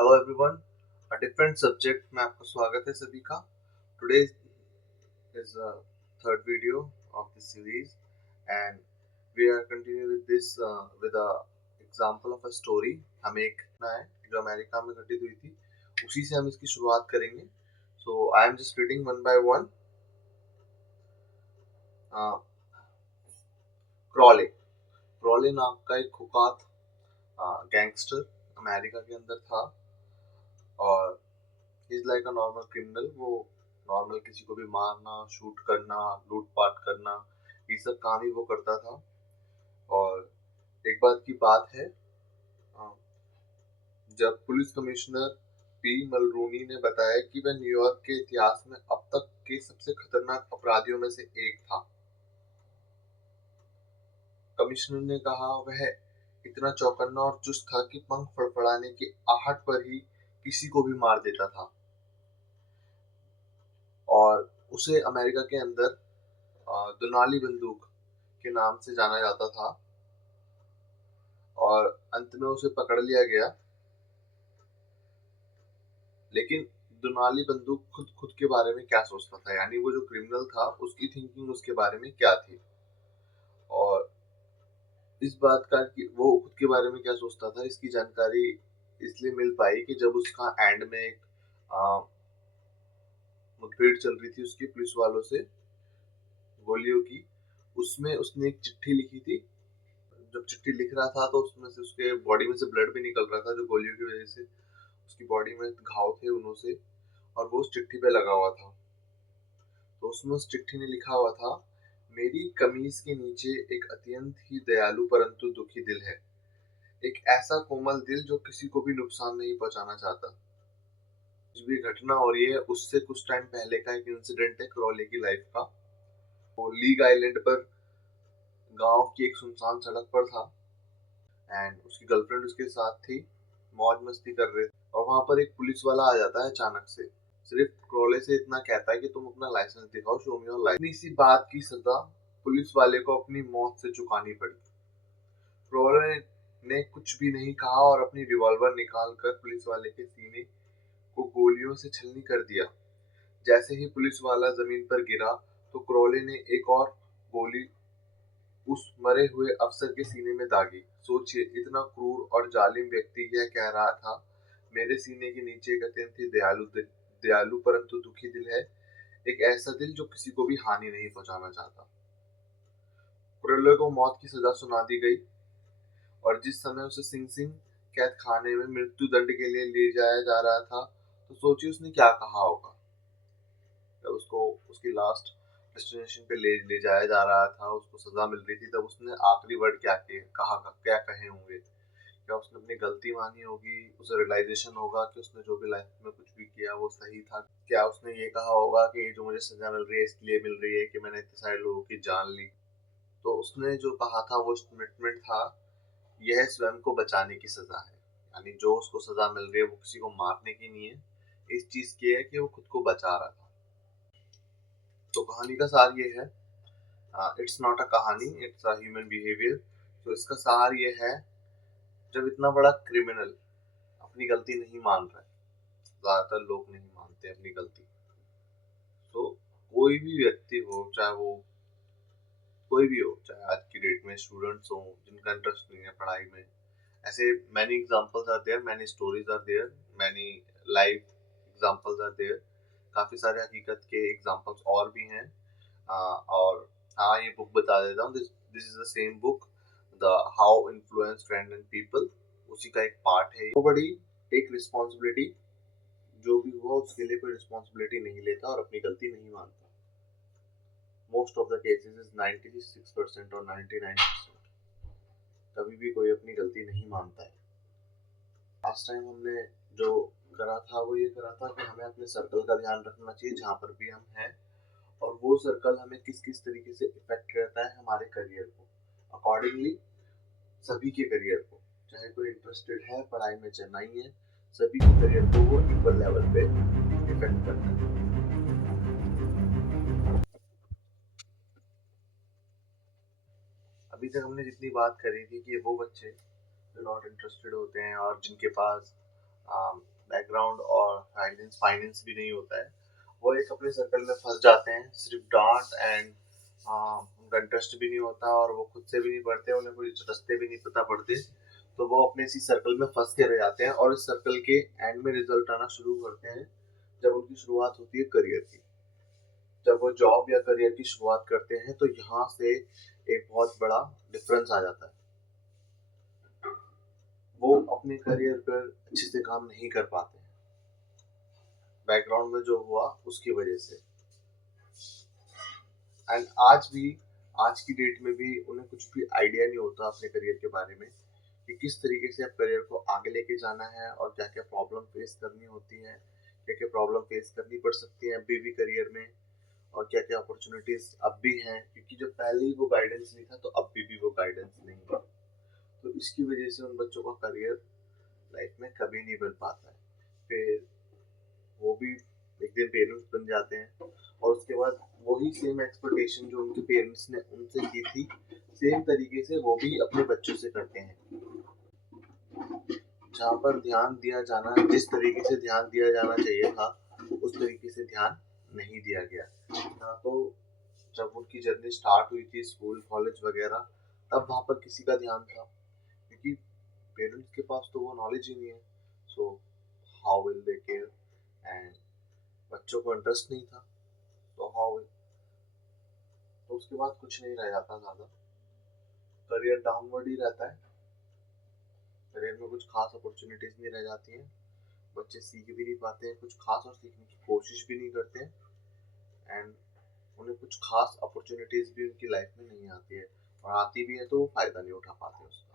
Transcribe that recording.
Hello everyone, a different subject में आपका स्वागत है सभी का। Today is third video of this series and we are continue with this with a example of a story. हमें एक ना है जो अमेरिका में घटित हुई थी, उसी से हम इसकी शुरुआत करेंगे। So I am just reading one by one. Crowley Crowley नाम का एक कुख्यात गैंगस्टर अमेरिका के अंदर था और is like a normal criminal. वो नॉर्मल किसी को भी मारना, शूट करना, लूटपाट करना, ये सब काम ही वो करता था। और एक बात की बात है, अ, जब पुलिस कमिश्नर पी मलरूनी ने बताया कि वह न्यूयॉर्क के इतिहास में अब तक के सबसे खतरनाक अपराधियों में से एक था, कमिश्नर ने कहा वह इतना चौकन्ना और चुस्त था कि पंख फड़फड़ाने की आहट पर ही किसी को भी मार देता था। और उसे अमेरिका के अंदर दुनाली बंदूक के नाम से जाना जाता था और अंत में उसे पकड़ लिया गया। लेकिन दुनाली बंदूक खुद खुद के बारे में क्या सोचता था, यानी वो जो क्रिमिनल था उसकी थिंकिंग उसके बारे में क्या थी, और इस बात का कि वो खुद के बारे में क्या सोचता था इसकी जानकारी इसलिए मिल पाई कि जब उसका एंड में एक आ, मुठभेड़ चल रही थी उसकी पुलिस वालों से, गोलियों की। उसमें उसने एक चिट्ठी लिखी थी। जब चिट्ठी लिख रहा था तो उसमें से उसके बॉडी में से ब्लड भी निकल रहा था, जो गोलियों की वजह से उसकी बॉडी में घाव थे उनों से, और वो उस चिट्ठी पे लगा हुआ था। तो उसमें उस चिट्ठी ने लिखा हुआ था, मेरी कमीज के नीचे एक अत्यंत ही दयालु परंतु दुखी दिल है, एक ऐसा कोमल दिल जो किसी को भी नुकसान नहीं पहुंचाना चाहता। जो भी घटना हो रही है उससे कुछ टाइम पहले का एक इंसिडेंट है क्रॉले की लाइफ का। वो लीग आइलैंड पर गांव की एक सुनसान सड़क पर था एंड उसकी गर्लफ्रेंड उसके साथ थी, मौज मस्ती कर रहे थे, और वहां पर एक पुलिस वाला आ जाता है अचानक से। सिर्फ क्रॉले से इतना कहता है कि तुम अपना लाइसेंस दिखाओ, शो मी योर लाइसेंस। इतनी सी बात की सजा पुलिस वाले को अपनी मौत से चुकानी पड़ी। क्रॉले ने कुछ भी नहीं कहा और अपनी रिवॉल्वर निकाल कर पुलिस वाले के सीने को गोलियों से छलनी कर दिया। जैसे ही पुलिस वाला जमीन पर गिरा तो क्रॉले ने एक और गोली उस मरे हुए अफसर के सीने में दागी। सोचिए, इतना क्रूर और जालिम व्यक्ति यह कह रहा था, मेरे सीने के नीचे एक अत्यंत ही दयालु परंतु दुखी दिल है, एक ऐसा दिल जो किसी को भी हानि नहीं पहुंचाना चाहता। कुरेलो को मौत की सजा सुना दी गई और जिस समय उसे सिंग सिंग कैद खाने में मृत्यु दंड के लिए ले जाया जा रहा था, तो सोचिए उसने क्या कहा होगा। जब उसको उसकी लास्ट डेस्टिनेशन पे ले ले जाया जा रहा था, उसको सजा मिल रही थी, तब उसने आखिरी वर्ड क्या कहे होंगे। क्या उसने अपनी गलती मानी होगी, उसे रियलाइजेशन होगा कि उसने जो भी लाइफ में कुछ भी किया वो सही था। क्या उसने ये कहा होगा कि जो मुझे सजा मिल रही है इसलिए मिल रही है कि मैंने इतने सारे लोगों की जान ली। तो उसने जो कहा था वो स्टेटमेंट था, यह स्वयं को बचाने की सजा है। यानी जो उसको सजा मिल रही है वो किसी को मारने की नहीं है, इस चीज की है कि वो खुद को बचा रहा था। तो कहानी का सार ये है, इट्स नॉट अ कहानी, इट्स अ ह्यूमन बिहेवियर। तो इसका सार ये है, जब इतना बड़ा क्रिमिनल अपनी गलती नहीं मान रहा है, ज्यादातर लोग नहीं मानते अपनी गलती, तो कोई भी व्यक्ति हो, चाहे वो कोई भी हो, चाहे आज की डेट में स्टूडेंट्स हो जिनका इंटरेस्ट नहीं है पढ़ाई में, ऐसे many examples are there, many stories are there, many life examples are there. काफी सारे हकीकत के एग्जांपल्स और भी हैं। और हाँ, ये बुक बता देता हूँ, this this is the same book, the how influence trend and people, उसी का एक पार्ट है। वो बड़ी टेक रिस्पॉन्सिबिलिटी, जो भी हुआ उसके लिए कोई रिस्पॉन्सिबिलिटी नहीं लेता और अपनी गलती नहीं मानता। Most of the cases is 96% और 99%, कभी भी कोई अपनी गलती नहीं मानता है। लास्ट टाइम हमने जो करा था वो ये करा था कि हमें अपने सर्कल का ध्यान रखना चाहिए जहाँ पर भी हम हैं, और वो सर्कल हमें किस किस तरीके से इफेक्ट करता है हमारे करियर को, अकॉर्डिंगली सभी के करियर को, चाहे कोई इंटरेस्टेड है पढ़ाई में चाहे नहीं है, सभी के करियर को वो इक्वल लेवल पे इफेक्ट करता है। अभी तक हमने जितनी बात करी थी कि वो बच्चे जो नॉट इंटरेस्टेड होते हैं और जिनके पास बैकग्राउंड और फाइनेंस फाइनेंस भी नहीं होता है, वो एक अपने सर्कल में फंस जाते हैं, सिर्फ डांट एंड उनका इंटरेस्ट भी नहीं होता और वो खुद से भी नहीं पढ़ते, उन्हें कोई रास्ते भी नहीं पता पड़ते, तो वो अपने इसी सर्कल में फंस के रह जाते हैं और इस सर्कल के एंड में रिजल्ट आना शुरू करते हैं जब उनकी शुरुआत होती है करियर की। जब वो जॉब या करियर की शुरुआत करते हैं तो यहाँ से एक बहुत बड़ा डिफरेंस आ जाता है। वो अपने करियर पर अच्छे से काम नहीं कर पाते हैं, बैकग्राउंड में जो हुआ उसकी वजह से। एंड आज की डेट में भी उन्हें कुछ भी आइडिया नहीं होता अपने करियर के बारे में कि किस तरीके से अब करियर को आगे लेके जाना है और क्या क्या प्रॉब्लम फेस करनी होती है, क्या क्या प्रॉब्लम फेस करनी पड़ सकती है अभी भी करियर में, और क्या क्या अपॉर्चुनिटीज अब भी हैं, क्योंकि जब पहले ही वो गाइडेंस नहीं था तो अब भी वो गाइडेंस नहीं है। तो इसकी वजह से उन बच्चों का करियर लाइफ में कभी नहीं बन पाता है। फिर वो भी एक दिन पेरेंट्स बन जाते हैं और उसके बाद वही सेम एक्सपेक्टेशन जो उनके पेरेंट्स ने उनसे की थी, सेम तरीके से वो भी अपने बच्चों से करते हैं। जहाँ पर ध्यान दिया जाना, जिस तरीके से ध्यान दिया जाना चाहिए था उस तरीके से ध्यान नहीं दिया गया ना। तो जब उनकी जर्नी स्टार्ट हुई थी स्कूल कॉलेज वगैरह, तब वहाँ पर किसी का ध्यान था, क्योंकि पेरेंट्स के पास तो वो नॉलेज ही नहीं है। So how will they care, and बच्चों को इंटरेस्ट नहीं था, तो हाउ विल, तो उसके बाद कुछ नहीं रह जाता ज़्यादा, करियर डाउनवर्ड ही रहता है। करियर में कुछ खास अपॉर्चुनिटीज नहीं रह जाती हैं, बच्चे सीख भी नहीं पाते हैं कुछ खास और सीखने की कोशिश भी नहीं करते हैं, एंड उन्हें कुछ खास अपॉर्चुनिटीज भी उनकी लाइफ में नहीं आती है, और आती भी है तो वो फायदा नहीं उठा पाते उसका।